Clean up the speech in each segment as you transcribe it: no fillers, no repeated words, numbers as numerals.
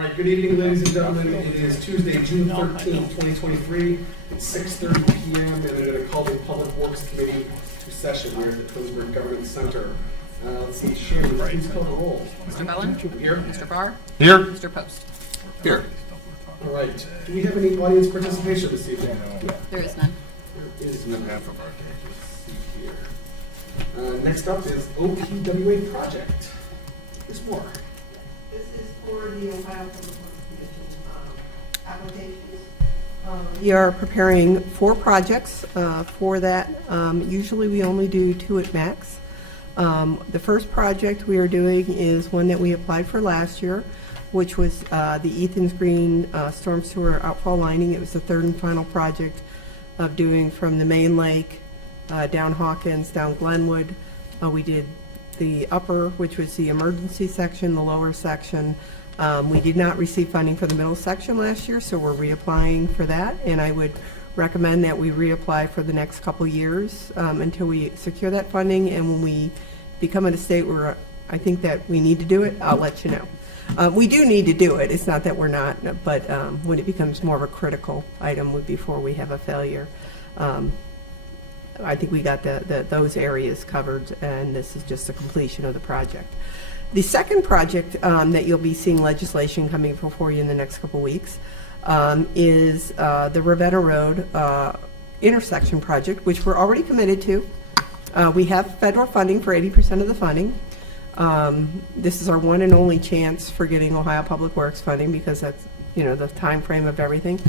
All right, good evening, ladies and gentlemen. It is Tuesday, June 13th, 2023. It's 6:30 p.m. and I'm going to call the Public Works Committee to session here at the Twinsburg Government Center. Let's see, Shannon, please call the roll. Mr. Bellin? Here. Mr. Farr? Here. Mr. Post? Here. All right. Do we have any audience participation this evening? There is none. There is none. Let's see here. Next up is OPWA project. Ms. Moore. This is for the Ohio Public Works Commission applications. We are preparing 4 projects for that. Usually we only do 2 at max. The first project we are doing is one that we applied for last year, which was the Ethan's Green storm sewer outfall lining. It was the third and final project of doing from the main lake down Hawkins, down Glenwood. We did the upper, which was the emergency section, the lower section. We did not receive funding for the middle section last year, so we're reapplying for that, and I would recommend that we reapply for the next couple years until we secure that funding, and when we become at a state where I think that we need to do it, I'll let you know. We do need to do it. It's not that we're not, but when it becomes more of a critical item would before we have a failure. I think we got those areas covered, and this is just the completion of the project. The second project that you'll be seeing legislation coming before you in the next couple weeks is the Ravenna Road intersection project, which we're already committed to. We have federal funding for 80% of the funding. This is our one and only chance for getting Ohio Public Works funding because that's, you know, the time frame of everything.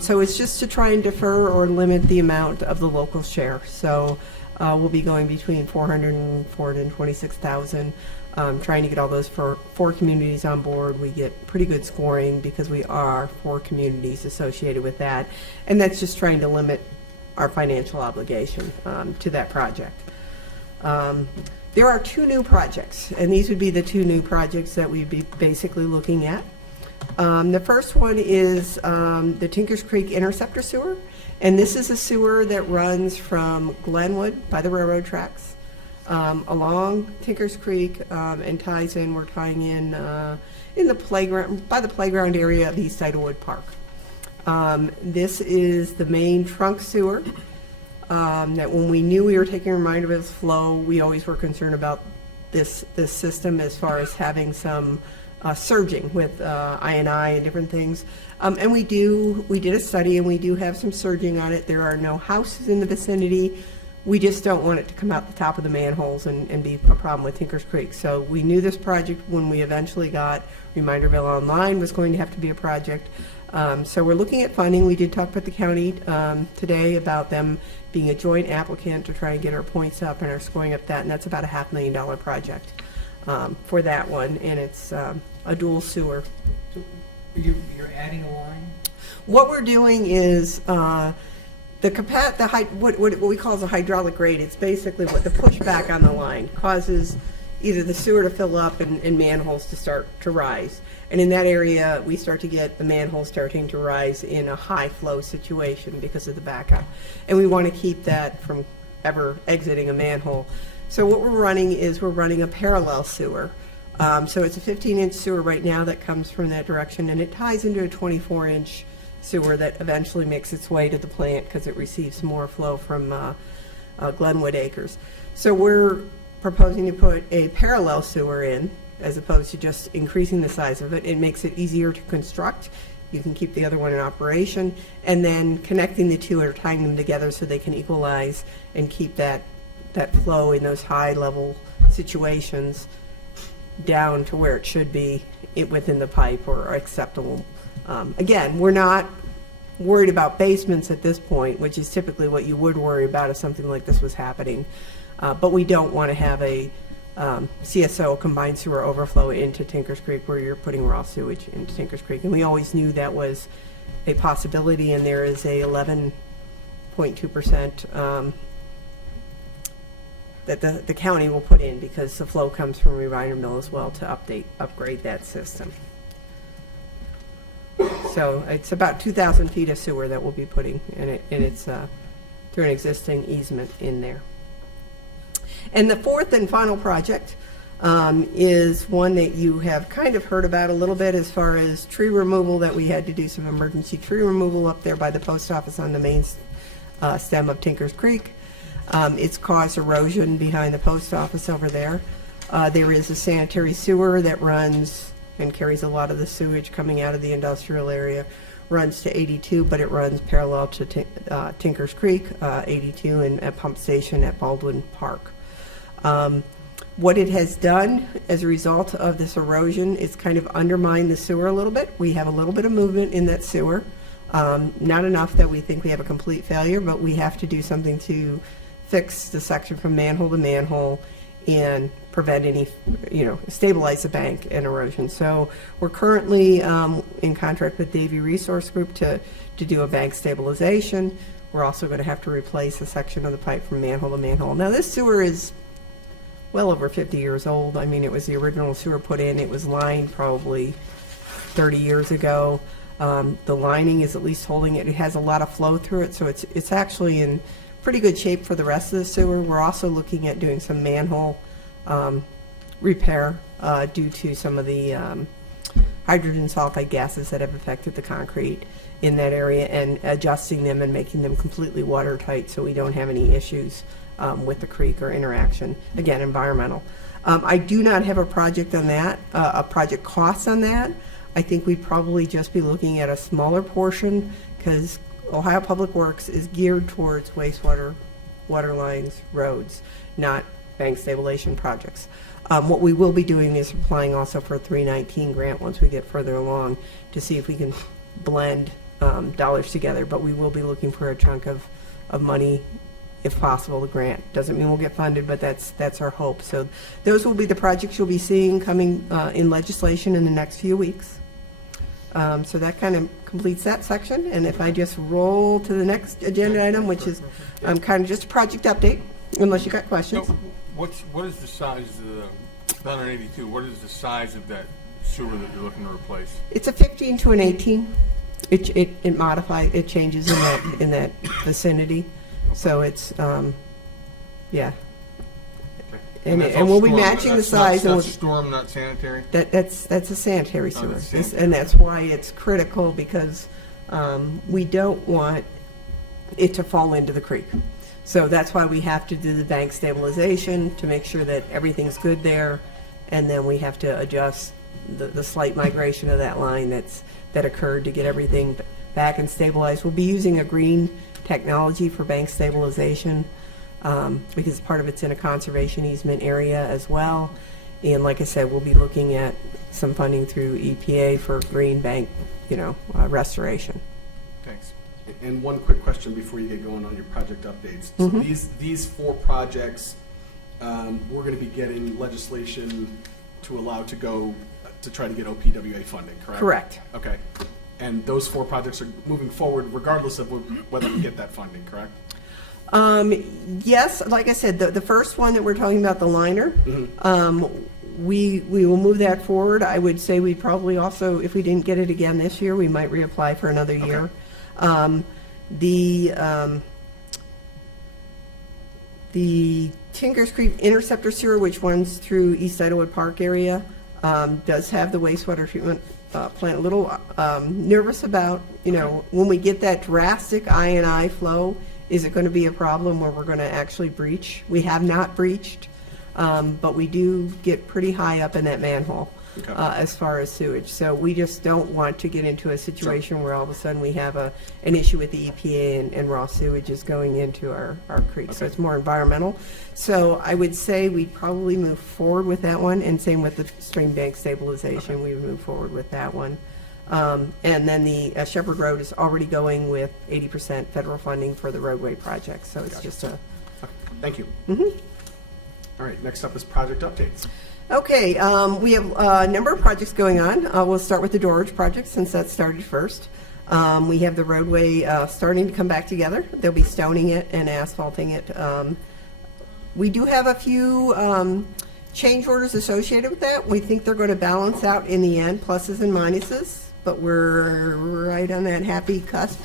So it's just to try and defer or limit the amount of the local share. So we'll be going between 400 and 426,000, trying to get all those for 4 communities on board. We get pretty good scoring because we are 4 communities associated with that, and that's just trying to limit our financial obligation to that project. There are 2 new projects, and these would be the 2 new projects that we'd be basically looking at. The first one is the Tinkers Creek Interceptor Sewer, and this is a sewer that runs from Glenwood by the railroad tracks along Tinkers Creek and ties in. We're tying in the playground, by the playground area of East Idlewood Park. This is the main trunk sewer that when we knew we were taking a reminder of its flow, we always were concerned about this system as far as having some surging with I&I and different things. And we did a study and we do have some surging on it. There are no houses in the vicinity. We just don't want it to come out the top of the manholes and be a problem with Tinkers Creek. So we knew this project when we eventually got Reminderville Online was going to have to be a project. So we're looking at funding. We did talk with the county today about them being a joint applicant to try and get our points up and our scoring up that, and that's about a $500,000 project for that one, and it's a dual sewer. So you're adding a line? What we're doing is what we call the hydraulic grade. It's basically what the pushback on the line causes either the sewer to fill up and manholes to start to rise. And in that area, we start to get the manholes starting to rise in a high flow situation because of the backup. And we want to keep that from ever exiting a manhole. So what we're running is we're running a parallel sewer. So it's a 15-inch sewer right now that comes from that direction, and it ties into a 24-inch sewer that eventually makes its way to the plant because it receives more flow from Glenwood Acres. So we're proposing to put a parallel sewer in as opposed to just increasing the size of it. It makes it easier to construct. You can keep the other one in operation, and then connecting the 2 or tying them together so they can equalize and keep that flow in those high level situations down to where it should be within the pipe or acceptable. Again, we're not worried about basements at this point, which is typically what you would worry about if something like this was happening. But we don't want to have a CSO, combined sewer overflow, into Tinkers Creek where you're putting raw sewage into Tinkers Creek. And we always knew that was a possibility, and there is a 11.2% that the county will put in because the flow comes from Reminderville as well to upgrade that system. So it's about 2,000 feet of sewer that we'll be putting in it, and it's through an existing easement in there. And the fourth and final project is one that you have kind of heard about a little bit as far as tree removal, that we had to do some emergency tree removal up there by the post office on the main stem of Tinker's Creek. It's caused erosion behind the post office over there. There is a sanitary sewer that runs and carries a lot of the sewage coming out of the industrial area, runs to 82, but it runs parallel to Tinker's Creek, 82, and a pump station at Baldwin Park. What it has done as a result of this erosion is kind of undermine the sewer a little bit. We have a little bit of movement in that sewer. Not enough that we think we have a complete failure, but we have to do something to fix the section from manhole to manhole and prevent any, stabilize the bank and erosion. So we're currently in contract with Davie Resource Group to do a bank stabilization. We're also going to have to replace a section of the pipe from manhole to manhole. Now this sewer is well over 50 years old. I mean, it was the original sewer put in. It was lined probably 30 years ago. The lining is at least holding it. It has a lot of flow through it, so it's actually in pretty good shape for the rest of the sewer. We're also looking at doing some manhole repair due to some of the hydrogen sulfide gases that have affected the concrete in that area, and adjusting them and making them completely watertight so we don't have any issues with the creek or interaction. Again, environmental. I do not have a project on that, a project cost on that. I think we'd probably just be looking at a smaller portion because Ohio Public Works is geared towards wastewater, water lines, roads, not bank stabilization projects. What we will be doing is applying also for a 319 grant once we get further along to see if we can blend dollars together, but we will be looking for a chunk of money if possible. The grant doesn't mean we'll get funded, but that's our hope. So those will be the projects you'll be seeing coming in legislation in the next few weeks. So that kind of completes that section. And if I just roll to the next agenda item, which is kind of just a project update, unless you got questions. So what is the size of the 182? What is the size of that sewer that you're looking to replace? It's a 15 to an 18. It modifies, it changes in that vicinity. So it's yeah. Okay. And that's we'll all be storm. matching the That's size. Not, and that's storm, not sanitary. That's a sanitary sewer, that's sanitary. and that's why it's critical, because we don't want it to fall into the creek. So that's why we have to do the bank stabilization to make sure that everything's good there, and then we have to adjust the slight migration of that line that occurred to get everything back and stabilized. We'll be using a green technology for bank stabilization because part of it's in a conservation easement area as well. And like I said, we'll be looking at some funding through EPA for green bank, restoration. Thanks. And one quick question before you get going on your project updates. So these 4 projects, we're going to be getting legislation to allow to go to try to get OPWA funding, correct? Correct. Okay. And those 4 projects are moving forward regardless of whether we get that funding, correct? Yes, like I said, the first one that we're talking about, the liner, we will move that forward. I would say we probably also, if we didn't get it again this year, we might reapply for another year. The Tinkers Creek Interceptor Sewer, which runs through East Idawood Park area, does have the wastewater treatment plant. A little nervous about, when we get that drastic I&I flow, is it going to be a problem where we're going to actually breach? We have not breached, but we do get pretty high up in that manhole as far as sewage. So we just don't want to get into a situation where all of a sudden we have an issue with the EPA and raw sewage is going into our creek. So it's more environmental. So I would say we'd probably move forward with that one, and same with the stream bank stabilization. We would move forward with that one. And then the Shepherd Road is already going with 80% federal funding for the roadway project. So it's just a... Thank you. All right, next up is project updates. Okay, we have a number of projects going on. We'll start with the Dorridge project since that started first. We have the roadway starting to come back together. They'll be stoning it and asphalting it. We do have a few change orders associated with that. We think they're going to balance out in the end, pluses and minuses, but we're right on that happy cusp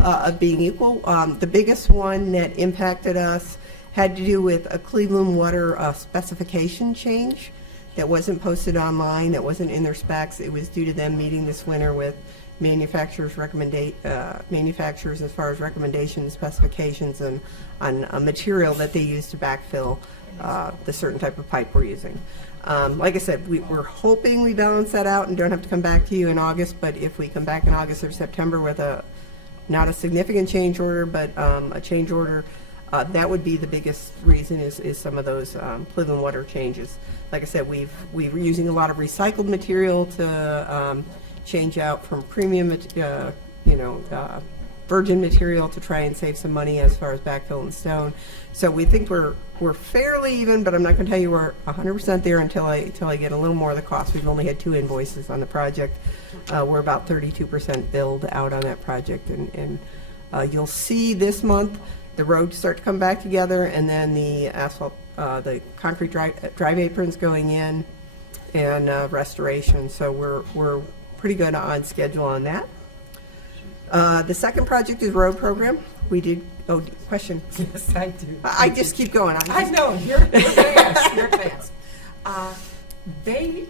of being equal. The biggest one that impacted us had to do with a Cleveland Water specification change. that wasn't posted online, that wasn't in their specs. It was due to them meeting this winter with manufacturers as far as recommendations, specifications, and on a material that they use to backfill the certain type of pipe we're using. Like I said, we're hoping we balance that out and don't have to come back to you in August, but if we come back in August or September with not a significant change order, but a change order, that would be the biggest reason is some of those Cleveland water changes. Like I said, we're using a lot of recycled material to change out from premium, virgin material to try and save some money as far as backfill and stone. So we think we're fairly even, but I'm not going to tell you we're 100% there until I get a little more of the cost. We've only had 2 invoices on the project. We're about 32% billed out on that project, and you'll see this month the roads start to come back together, and then the asphalt, the concrete drive aprons going in, and restoration. So we're pretty good on schedule on that. The second project is road program. We did, question. Yes, I do. I just keep going. I know, you're fast, you're fast. They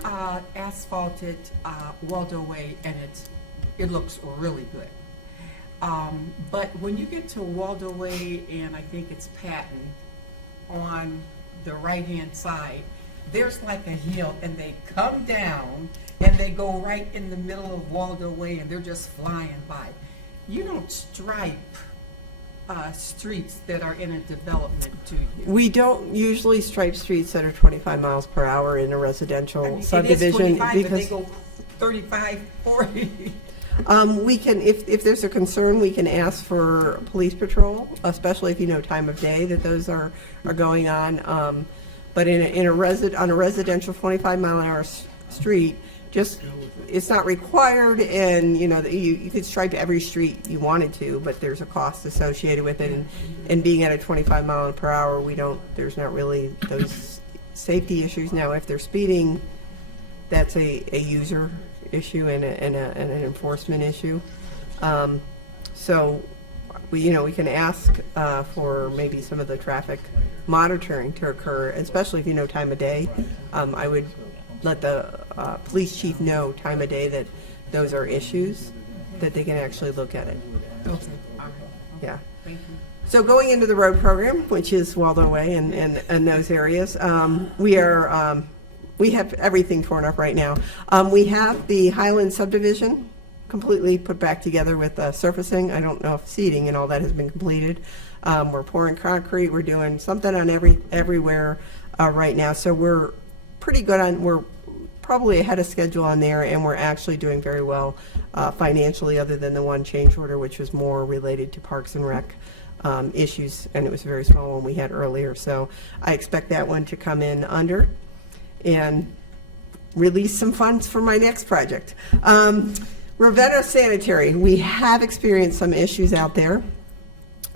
asphalted Waldo Way, and it looks really good. But when you get to Waldo Way, and I think it's Patton, on the right-hand side, there's like a hill, and they come down, and they go right in the middle of Waldo Way, and they're just flying by. You don't stripe streets that are in a development, do you? We don't usually stripe streets that are 25 miles per hour in a residential I mean, subdivision. it is 25, but they go 35, 40. We can, if there's a concern, we can ask for police patrol, especially if you know time of day that those are going on. But on a residential 25-mile-an-hour street, it's not required, and you could stripe every street you wanted to, but there's a cost associated with it, and being at a 25 mile per hour, there's not really those safety issues. Now, if they're speeding, that's a user issue and an enforcement issue. So we can ask for maybe some of the traffic monitoring to occur, especially if you know time of day. I would let the police chief know time of day that those are issues, that they can actually look at it. Okay, all right. Yeah. Thank you. So going into the road program, which is Waldo Way and those areas, we have everything torn up right now. We have the Highland subdivision completely put back together with surfacing. I don't know if seeding and all that has been completed. We're pouring concrete. We're doing something on everywhere right now. So we're pretty good we're probably ahead of schedule on there, and we're actually doing very well financially, other than the one change order, which was more related to Parks and Rec issues, and it was a very small one we had earlier. So I expect that one to come in under and release some funds for my next project. Ravenna Sanitary, we have experienced some issues out there.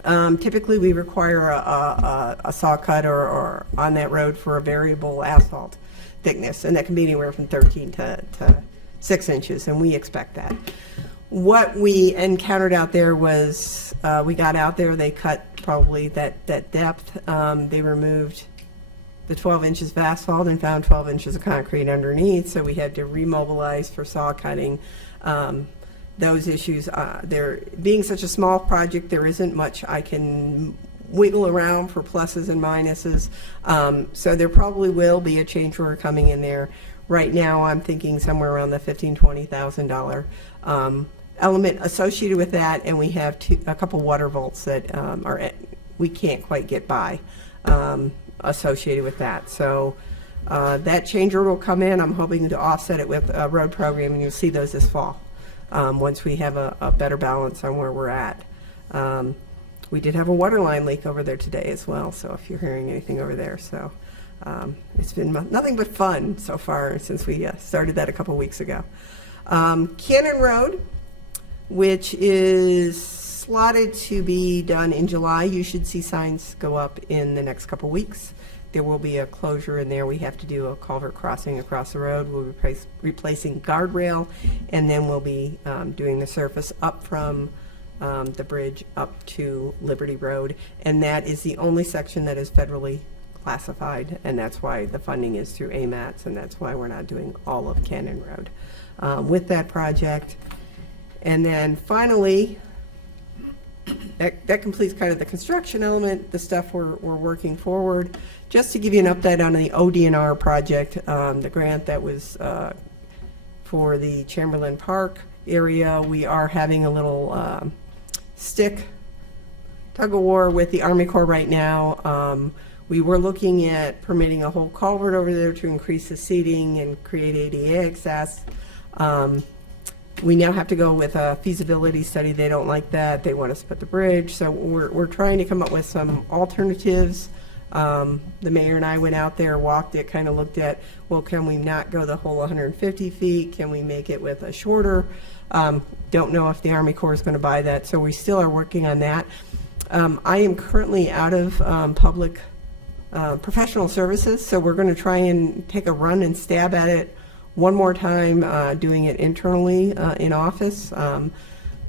Typically, we require a saw cut or on that road for a variable asphalt thickness, and that can be anywhere from 13 to 6 inches, and we expect that. What we encountered out there was, we got out there, they cut probably that depth. They removed the 12 inches of asphalt and found 12 inches of concrete underneath, so we had to remobilize for saw cutting. Those issues, there being such a small project, there isn't much I can wiggle around for pluses and minuses. So there probably will be a change order coming in there. Right now, I'm thinking somewhere around the $15,000-$20,000 element associated with that, and we have a couple water vaults that we can't quite get by associated with that. So that change order will come in. I'm hoping to offset it with a road program, and you'll see those this fall once we have a better balance on where we're at. We did have a water line leak over there today as well, so if you're hearing anything over there. So it's been nothing but fun so far since we started that a couple weeks ago. Cannon Road, which is slotted to be done in July. You should see signs go up in the next couple weeks. There will be a closure in there. We have to do a culvert crossing across the road. We'll be replacing guardrail, and then we'll be doing the surface up from the bridge up to Liberty Road, and that is the only section that is federally classified, and that's why the funding is through AMATs, and that's why we're not doing all of Cannon Road with that project. And then finally, that completes kind of the construction element, the stuff we're working forward. Just to give you an update on the ODNR project, the grant that was for the Chamberlain Park area, we are having a little stick tug of war with the Army Corps right now. We were looking at permitting a whole culvert over there to increase the seating and create ADA access. We now have to go with a feasibility study. They don't like that. They want us to put the bridge. So we're trying to come up with some alternatives. The mayor and I went out there, walked it, kind of looked at, well, can we not go the whole 150 feet? Can we make it with a shorter? Don't know if the Army Corps is going to buy that. So we still are working on that. I am currently out of public professional services, so we're going to try and take a run and stab at it one more time, doing it internally in office.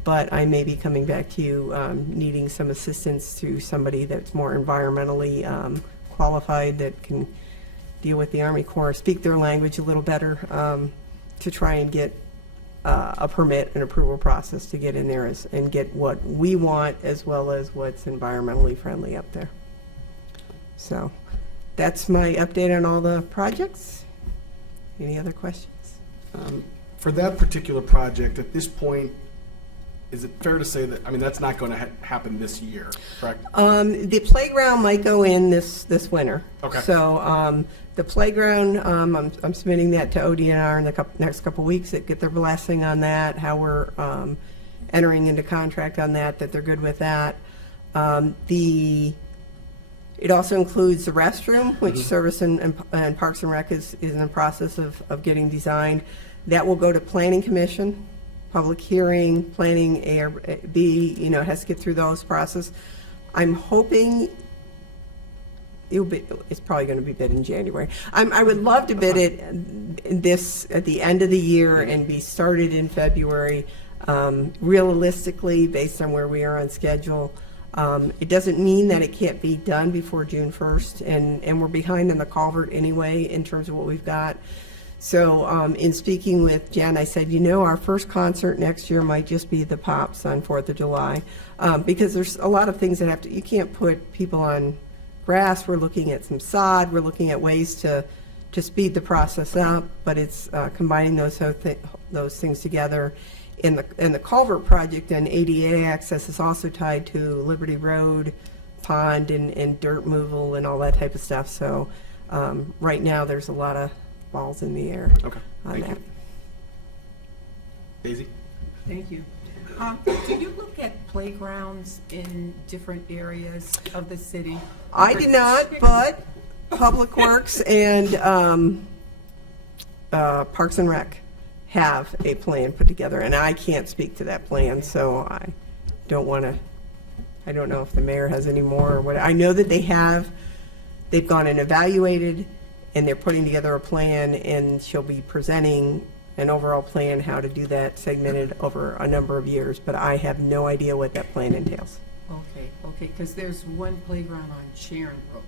But I may be coming back to you needing some assistance through somebody that's more environmentally qualified, that can deal with the Army Corps, speak their language a little better, to try and get a permit and approval process to get in there and get what we want as well as what's environmentally friendly up there. So that's my update on all the projects. Any other questions? For that particular project, at this point, is it fair to say that, I mean, that's not going to happen this year, correct? The playground might go in this winter. Okay. So the playground, I'm submitting that to ODNR in the next couple weeks, that get their blessing on that, how we're entering into contract on that they're good with that. It also includes the restroom, which Service and Parks and Rec is in the process of getting designed. That will go to Planning Commission, public hearing, planning ARB, it has to get through those process. I'm hoping it's probably going to be bid in January. I would love to bid it at the end of the year and be started in February. Realistically, based on where we are on schedule, it doesn't mean that it can't be done before June 1st, and we're behind in the culvert anyway in terms of what we've got. So in speaking with Jen, I said, our first concert next year might just be the Pops on 4th of July, because there's a lot of things that you can't put people on grass. We're looking at some sod. We're looking at ways to speed the process up, but it's combining those things together. In the culvert project, and ADA access is also tied to Liberty Road, pond, and dirt removal and all that type of stuff. So right now there's a lot of balls in the air on that. Daisy? Thank you. Do you look at playgrounds in different areas of the city? I did not, but Public Works and Parks and Rec have a plan put together, and I can't speak to that plan, so I don't know if the mayor has any more or what. I know that they've gone and evaluated, and they're putting together a plan, and she'll be presenting an overall plan how to do that segmented over a number of years, but I have no idea what that plan entails. Okay, because there's one playground on Sharon Brook.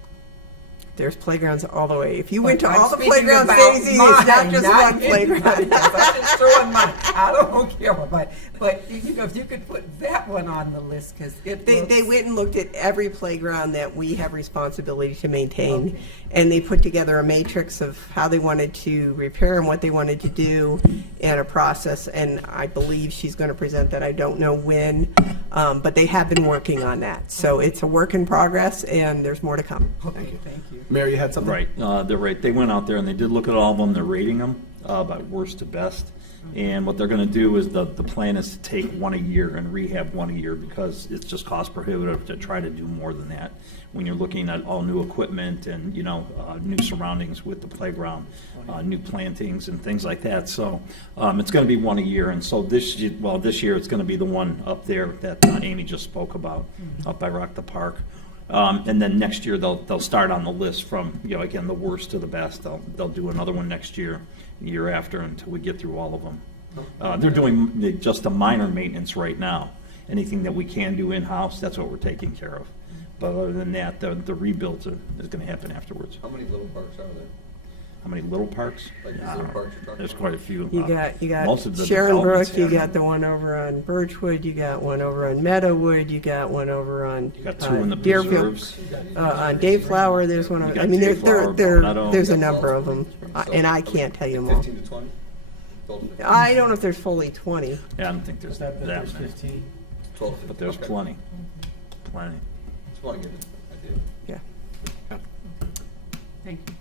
There's playgrounds all the way. If you went to I'm all the speaking playgrounds, about Daisy, it's not mine, just not one playground. anybody's. I'm just throwing mine. I don't care, but if you could put that one on the list, because They went and looked at every playground that we have responsibility to maintain, Okay. and they put together a matrix of how they wanted to repair and what they wanted to do, and a process, and I believe she's going to present that. I don't know when, but they have been working on that. So it's a work in progress, and there's more to come. Okay, thank you. Mary, you had something? Right, they're right. They went out there and they did look at all of them. They're rating them by worst to best. And what they're going to do is the plan is to take one a year and rehab one a year, because it's just cost prohibitive to try to do more than that when you're looking at all new equipment and new surroundings with the playground, new plantings and things like that. So it's going to be one a year. And so this year it's going to be the one up there that Amy just spoke about, up by Rock the Park. And then next year they'll start on the list from again the worst to the best. They'll do another one next year, year after, until we get through all of them. They're doing just the minor maintenance right now. Anything that we can do in-house, that's what we're taking care of. But other than that, the rebuilds is gonna happen afterwards. How many little parks are there? How many little parks? Like these I little don't know. parks you're talking There's about? quite a few. You Most got of the Sharon developments Brook, you have got them. the one over on Birchwood, you got one over on Meadowwood, you got one over on You got two in the Deerfield. preserves. On Dayflower, there's one, You over- got I mean, Dayflower, Meadow. there's a That's number all of them, So, and I are we can't tell you them all. 15 to 20? Total 15? I don't know if there's fully 20. Yeah, I don't think there's Is that, that there's many, 15? 12 to but there's 15. plenty, plenty. Just want to get an idea. Yeah. Thank you.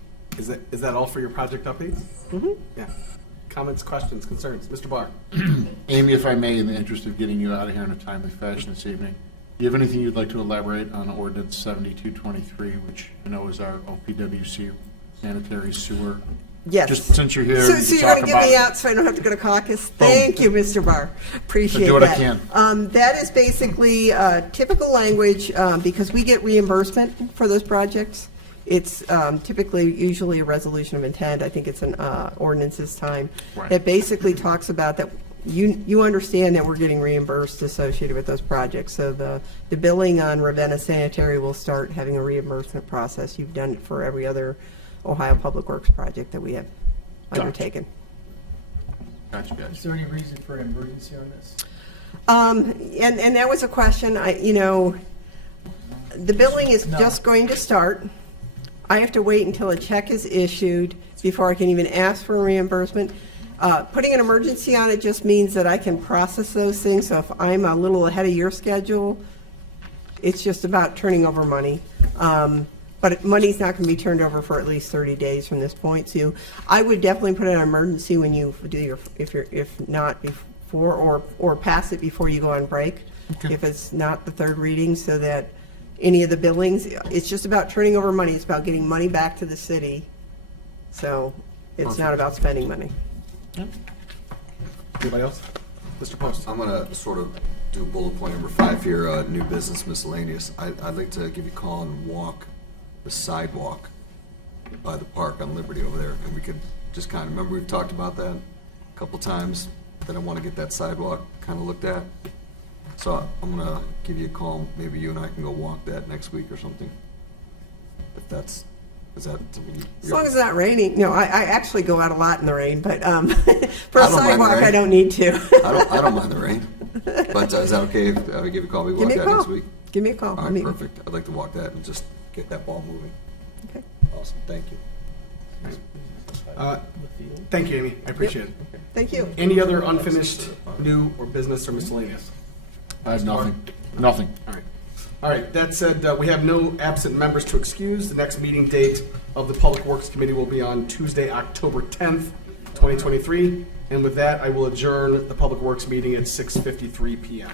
Is that all for your project updates? Mm-hmm. Yeah. Comments, questions, concerns? Mr. Barr? Amy, if I may, in the interest of getting you out of here in a timely fashion this evening, do you have anything you'd like to elaborate on ordinance 7223, which I know is our OPWC sanitary sewer? Yes. Just since you're here, So you so can you're going talk to get me about- out so I don't have to go to caucus? Thank you, Mr. Barr. Appreciate that. do what I can. That is basically typical language, because we get reimbursement for those projects. It's typically, usually a resolution of intent. I think it's an ordinance this time. Right. That basically talks about that you understand that we're getting reimbursed associated with those projects. So the billing on Ravenna Sanitary will start having a reimbursement process. You've done it for every other Ohio Public Works project that we have Gotcha. undertaken. Gotcha, guys. Is there any reason for an emergency on this? And that was a question, the billing is No. just going to start. I have to wait until a check is issued before I can even ask for reimbursement. Putting an emergency on it just means that I can process those things, so if I'm a little ahead of your schedule, it's just about turning over money. But money's not going to be turned over for at least 30 days from this point, so I would definitely put it on emergency when you do if not before, or pass it before you go on break, if it's not the third reading, so that any of the billings, it's just about turning over money, it's about getting money back to the city. So it's not about spending money. Anybody else? Mr. Post? I'm going to sort of do bullet point number 5 here, new business miscellaneous. I'd like to give you a call and walk the sidewalk by the park on Liberty over there. And we could just kind of, remember we've talked about that a couple times, that I want to get that sidewalk kind of looked at. So I'm going to give you a call, maybe you and I can go walk that next week or something. If that's, is that something you? As long as it's not raining, no, I actually go out a lot in the rain, but for I a don't mind the sidewalk, rain. I don't need to. I don't mind the rain. But is that okay if I give you a call, we Give walk me a that next call. week? Give me a call. All I right, mean, perfect. I'd like to walk that and just get that ball moving. okay. Awesome, thank you. Thank you, Amy. I appreciate it. Thank you. Any other unfinished, new, or business or miscellaneous? I have nothing. Nothing. All right. All right, that said, we have no absent members to excuse. The next meeting date of the Public Works Committee will be on Tuesday, October 10th, 2023. And with that, I will adjourn the Public Works meeting at 6:53 PM.